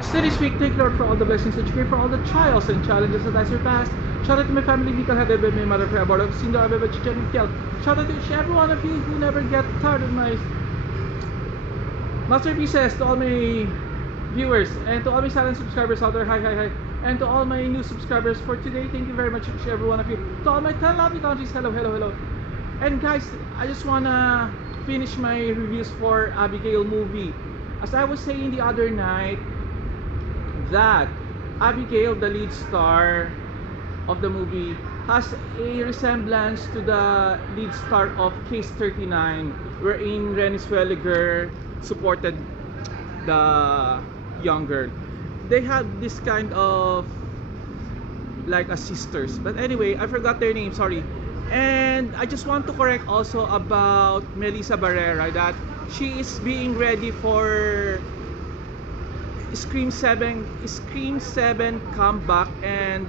So this week, thank you Lord for all the blessings that you gave, for all the trials and challenges that I surpassed. Shout out to my family, Nicole Hadebe, my mother, Freya Borok, Sindo Abebe, Chichen, and Kel. Shout out to each and every one of you who never get tired of my masterpieces, to all my viewers, and to all my silent subscribers out there, hi, hi, hi. And to all my new subscribers for today, thank you very much, each and every one of you. To all my 10 lovely countries, hello, hello, hello. And guys, I just wanna finish my reviews for Abigail movie. As I was saying the other night, that Abigail, the lead star of the movie, has a resemblance to the lead star of Case 39, wherein Renée Zellweger supported the young girl. They have this kind of like a sisters, but anyway, I forgot their name, sorry. And I just want to correct also about Melissa Barrera, that she is being ready for Scream 7 comeback, and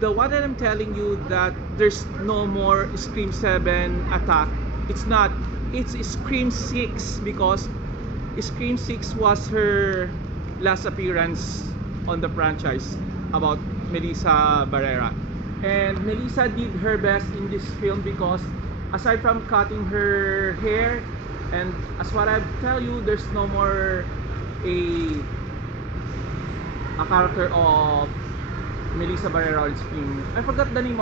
the one that I'm telling you that there's no more Scream 7 attack, it's not, it's Scream 6, because Scream 6 was her last appearance on the franchise about Melissa Barrera. And Melissa did her best in this film, because aside from cutting her hair, and as what I tell you, there's no more a character of Melissa Barrera on screen. I forgot the name